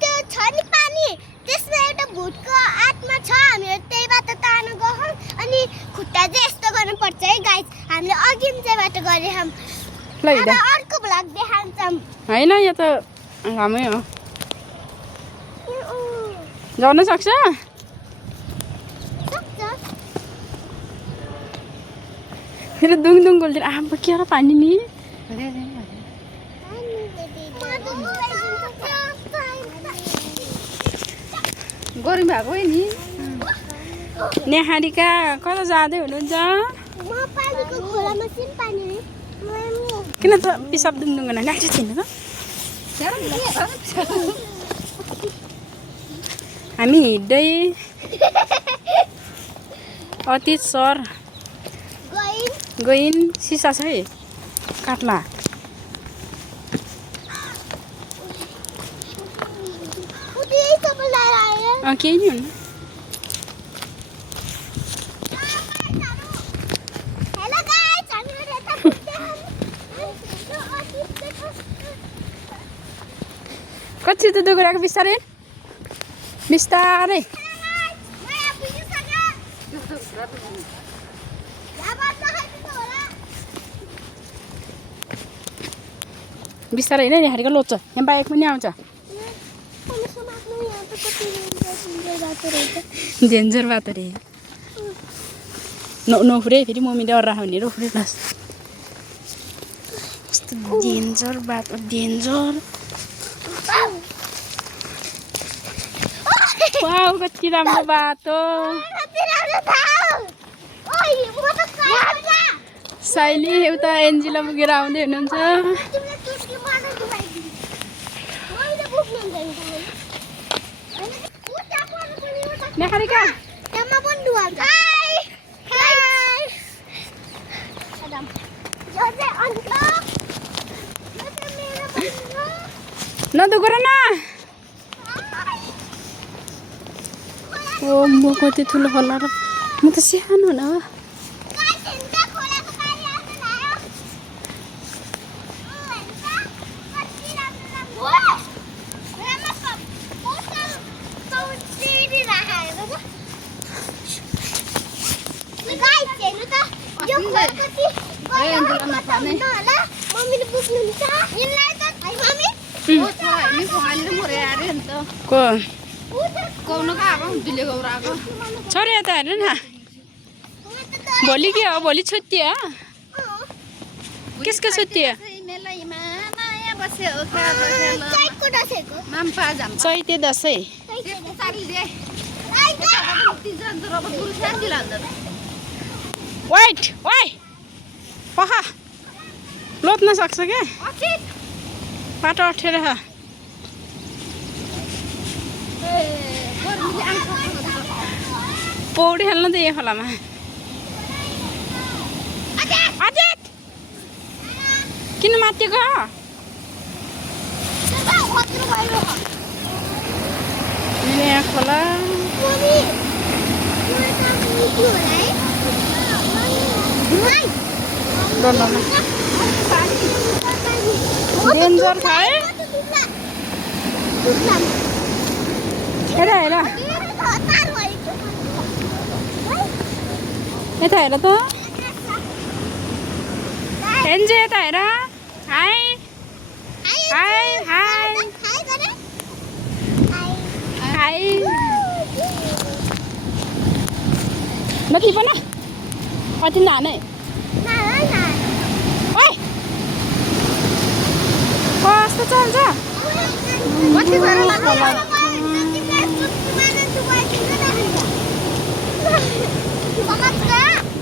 त्यो छ नि पानी त्यसमा एउटा भुटको आत्मा छ हामीहरु त्यही बाटो तार्न गयौं अनि खुट्टा चाहिँ यस्तो गर्नुपर्छ है गाइस हामीले अघि चाहिँ बाटो गरे हम ल हिँड अर्को भ्लग देखाउँछौं हैन यो त रामै हो जान सक्छ फेरि दुङ दुङ गोल्दैन आम्बो के र पानी नि गरम भएको है नि नेहारिका कता जाँदै हुनुहुन्छ किन त पिसाब दुङ दुङ गर्न लाग्छ छैन त हामी हिँड्दै अतीत सर गइन सिसा छ है काट्ला केही नि हुन्न कति त दुगुराको बिस्तारै बिस्तारै बिस्तारै होइन हारीको लोच्छ यहाँ बाइक पनि आउँछ डेन्जर बाटो रे नफुरे फेरि मम्मी डर राख्यो भने रोफ्रे प्लस कस्तो डेन्जर बाटो डेन्जर वाउ कति राम्रो बाटो साइली उता एन्जिला पुगेर आउँदै हुनुहुन्छ नेहारिका त्यहाँ पनि डुवाल्छ हाय हाय adam यो चाहिँ अन्त नदुगर न ओ म कति ठुलो होला र म त सानो न छोरी यता हेर्नु न भोलि के हो भोलि छुट्टी हो कसको छुट्टी हो चैते दसैँ वाइट वाइ पखा लोत्न सक्छ क्या बाटो अप्ठ्यारो छ पौडी खेल्न त यो खोलामा अजित किन माथिको यहाँ खोला डेन्जर छ है हेर हेर यता हेर त एन्जे यता हेर हाई हाई हाई हाई नदी पनि कति नानै कस्तो चल्छ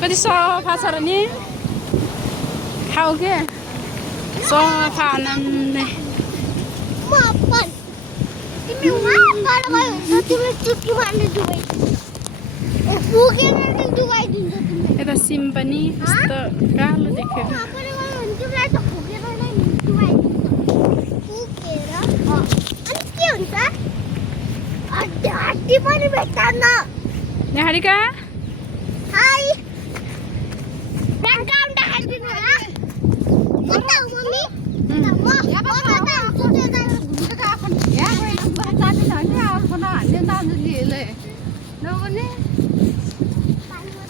कति सफा छ र नि खाऊ के सफा आनन्दै यता सिम पनि कस्तो कालो देख्यो नेहारिका हाय ब्याकग्राउन्ड देखाइदिनु होला म त मम्मी म नगर्ने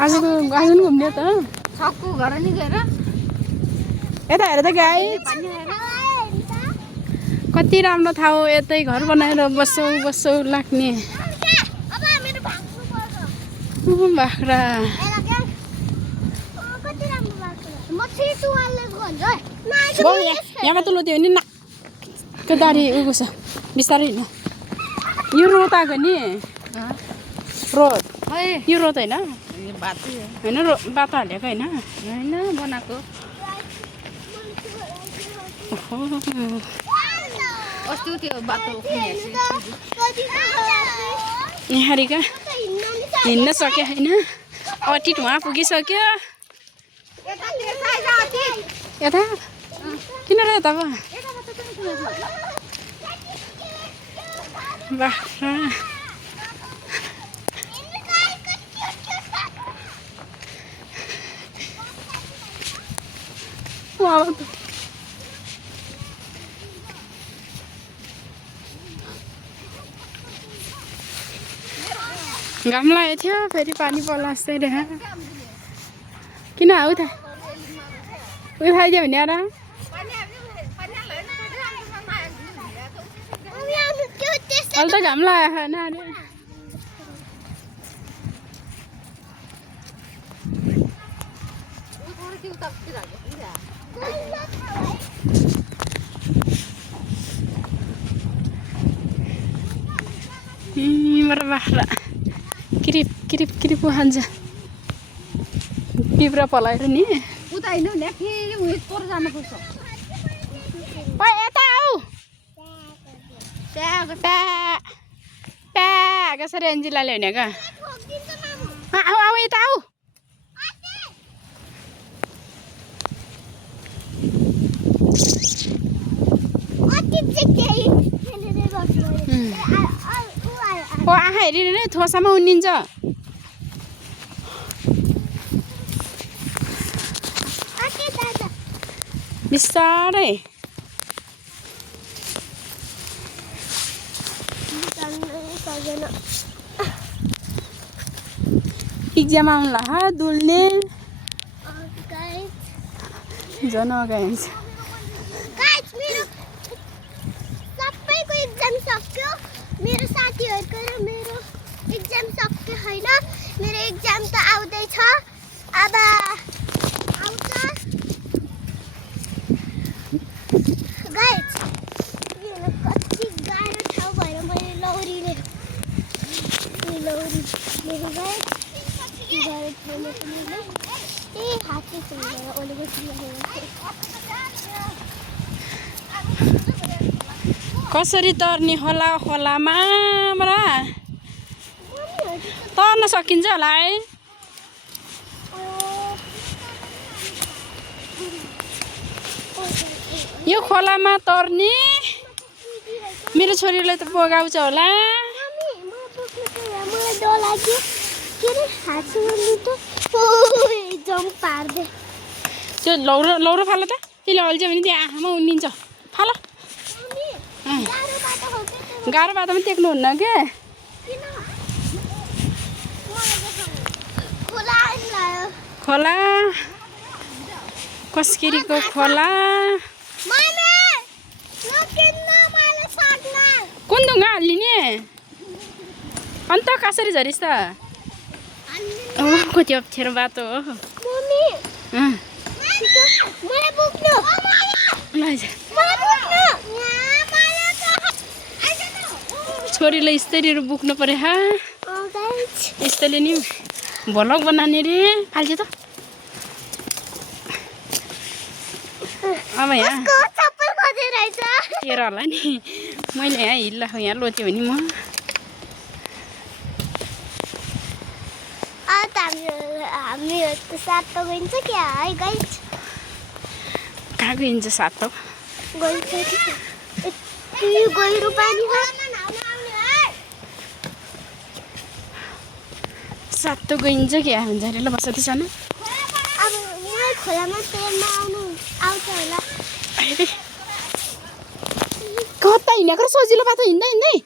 आज घुम्ने त सक्कु घर नि गएर यता हेर त गाई पानी आएर कति राम्रो ठाउँ यतै घर बनाएर बसौँ बसौँ लाग्ने अब हामीहरू भाग्नु पर्छ बाख्रा कति राम्रो बाख्रा म चाहिँ तुवालले भन्छ है बाउ यहाँ त लोत्यो भने नाकको दारी उयो छ बिस्तारै हिँड्नु यो रोत आएको नि रोत खै यो रोत होइन बाटो होइन बाटो हालेको होइन होइन बनाएको अस्ति त्यो बाटो यहाँनिर हिँड्न सक्यो होइन अटिट उहाँ पुगिसक्यो यता किन र यता बाख्रा घाम लागेको थियो फेरि पानी पर्ला जस्तै देखा किन उता उयो खाइदियो भने आएर अहिले त घाम लागेको छैन अरे मेरो बाख्रा किरिप किरिप किरिप खान्छ पिप्रा पलाएर नि उता हिँड्नु भने फेरि उयो पर जानुपर्छ ओ यता आऊ प्या कसरी एन्जिलाले भनेको आऊ आऊ यता आऊ ओ आँखा हेरेर नै थोसामा उनिन्छ बिस्तारै इक्जाम आउनुला डुल्ने झन् अगाडि हुन्छ सबैको एक्जाम सक्यो मेरो साथीहरूको र मेरो एक्जाम सक्यो होइन मेरो एक्जाम त आउँदैछ अब आउँछ गाइस कति गाह्रो ठाउँ भएर मैले लौरीले लौरी मेरो गाइस गाह्रो ठाउँमा पनि ए हातले सुनेर ओलेको कसरी तर्ने होला खोलामा मरा तर्न सकिन्छ होला है यो खोलामा तर्ने मेरो छोरीलाई त बगाउँछ होला मलाई डर लाग्यो के अरे हातसँग त जम्प पार्दै त्यो लौरो लौरो फाल त त्यसले अल्झ्यो भने त्यो आँखामा उनिन्छ फाल गाह्रो बाटोमा टेक्नुहुन्न के खोला कस्केरीको खोला कुन ढुङ्गा हालिने अन्त कसरी झरिस् त कति अप्ठ्यारो बाटो हो छोरीले स्त्रीहरू बोक्नु पर्यो हा यस्तैले नि भ्लग बनाउने रे फाल्छ त अब यहाँ तेह्र होला नि मैले यहाँ हिल्ला यहाँ लोत्यो भने म हामीहरू त सात त गइन्छ क्या है गाइस कहाँ गइन्छ सात त गहिरो पानी सात त गइन्छ क्या झरेर बस्छ त्यसमा अब मलाई खोलामा तेलमा आउँछ होला कता हिँडेको सजिलो बाटो हिँड्दै हिँड्दै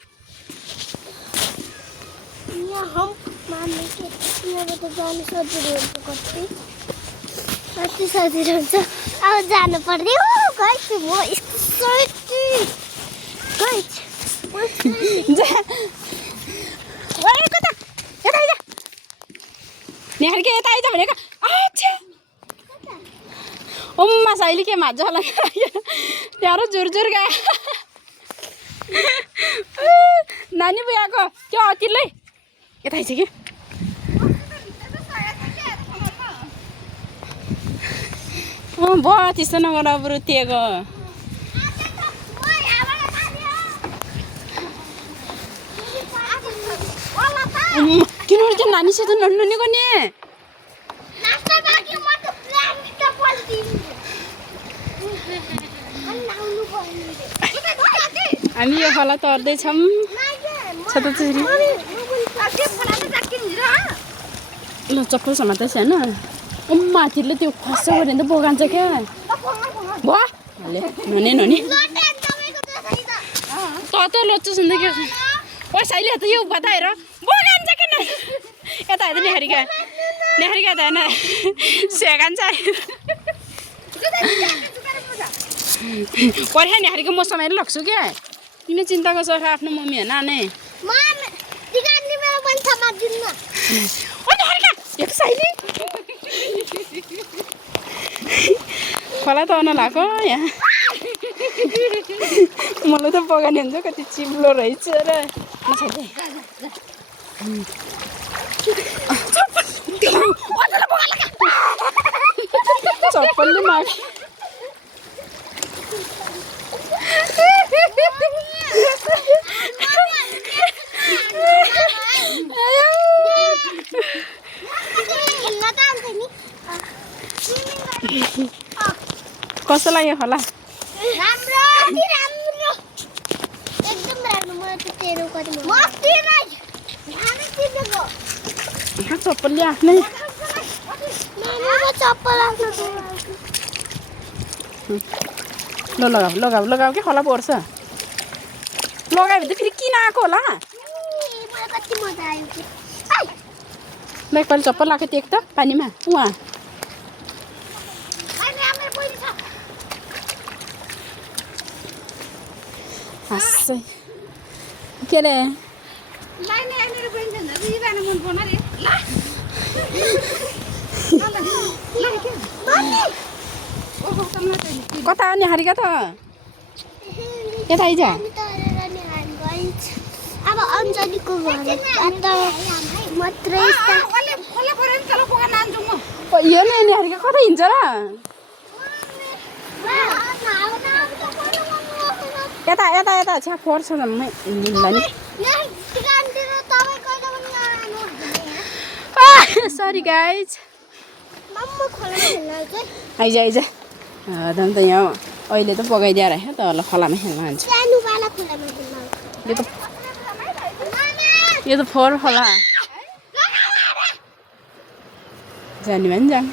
यहाँ मामी के मेरो त जानु सजिलो हुन्छ कति सजिलो हुन्छ अब जानु पर्ने हो गाइस म एक्ससाइटेड गाइस जा ओए कता यता आइज नेहर के यता आइज भनेको अच्छा ओम्मा साइली के माझ्या होला त्यारो जोर जोर गा नानी बुयाको के अकिलै यता आइज के बहुत त्यस्तो नगर बरु त्यको किनभने त्यो नानीसित नल्नुनेको नि हामी यो खोला तर्दैछौँ छोटोचोरी ल चप्पल समात्दै छ होइन माथिले त्यो खस्छ गऱ्यो भने त बगान्छ क्या भयो नने नने त लोच्छु सुन्दै के ओ साइली त यो बता हेर बगान्छ किन यता हेर्दा नेहरिका त होइन सेगान्छ पर्खा नेहरिको म समाएर लग्छु क्या किन चिन्ता गर्छ आफ्नो मम्मी होइन आने यो त साइली खोला त आउन लाग्यो यहाँ मलाई त बगानी हुन्छ कति चिप्लो रहेछ र चप्पलले माग कस्तो लाग्यो होला चप्पलले आफ्नै ल लगाऊ के खोला पर्छ लगायो भने त फेरि किन आएको होला ल एकपल्ट चप्पल लगाएको टेक त पानीमा उहाँ हाँस्छ के अरे कता आउने हारिका त यता आइज अब अञ्जलीको घर मात्रै यो नै हारिका कता हिँड्छ र यता यता यता छ्या पर्छ जम्मै सरी गाइज आइज आइज त यहाँ अहिले त बगाइदिएर राख्यो त होला खोलामा खेल्न जान्छ यो त फोहोर खोला जाने भने जाने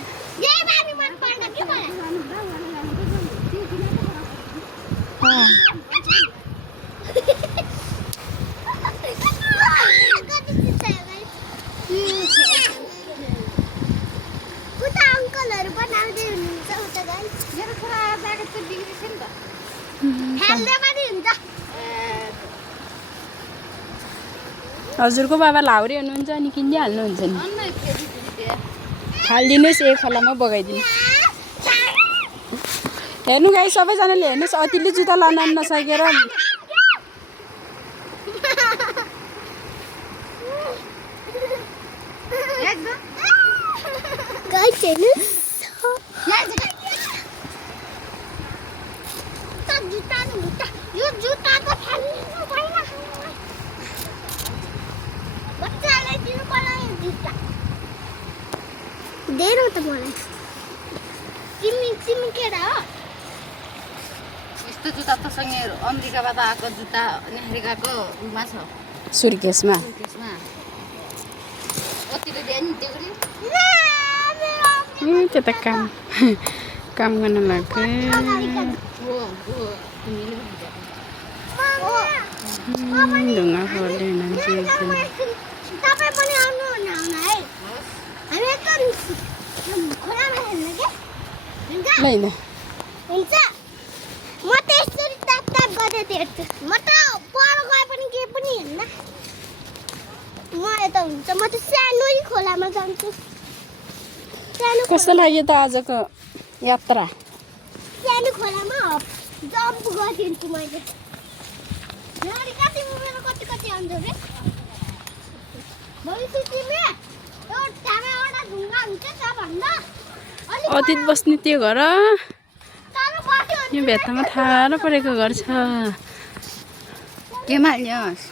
अङ्कलहरू बनाउँदै हुनुहुन्छ उता गाइस मेरो छोरा ब्याग चाहिँ बिग्रिछ नि त खेल्दै पनि हुन्छ हजुरको बाबा लाउरे हुनुहुन्छ अनि किनिहाल्नुहुन्छ नि हालिदिनुहोस् एक खोलामा बगाइदिनु हेर्नु गाई सबैजनाले हेर्नुहोस् अतिले जुत्ता लान नसकेर गाइस हेर्नुहोस् यो जुत्ता त फाल्नु भएन बच्चालाई दिनु पर्यो यो जुत्ता देऊ त मलाई तिमी केटा हो यस्तो जुत्ता त सँगै अमेरिकाबाट आएको जुत्ता नेहरिकाको उमा छ सुर्केसमा कतिले दिए नि त्यो पनि त्यो त काम गर्न लाग्यो ढुङ्गा खोल्दै हुनुहुन्छ तपाईँ पनि आउनु है हामी एकदम खोलामा खेल्नु के हुन्छ लैन हुन्छ म त यसरी ताप गरेर हेर्छु म त पर गए पनि केही पनि हेर्न म यता हुन्छ म त सानै खोलामा जान्छु सानो कस्तो लाग्यो त आजको यात्रा सानो खोलामा जम्प गरिदिन्छु मैले यहाँ कति मेरो कति आउँछ रे भोलि तिमी एउटा ढुङ्गा हुन्छ सबभन्दा अतीत बस्ने त्यो घर तल बस्यो यो भेट्टामा ठाडो परेको घर छ केमा हाल्नुहोस्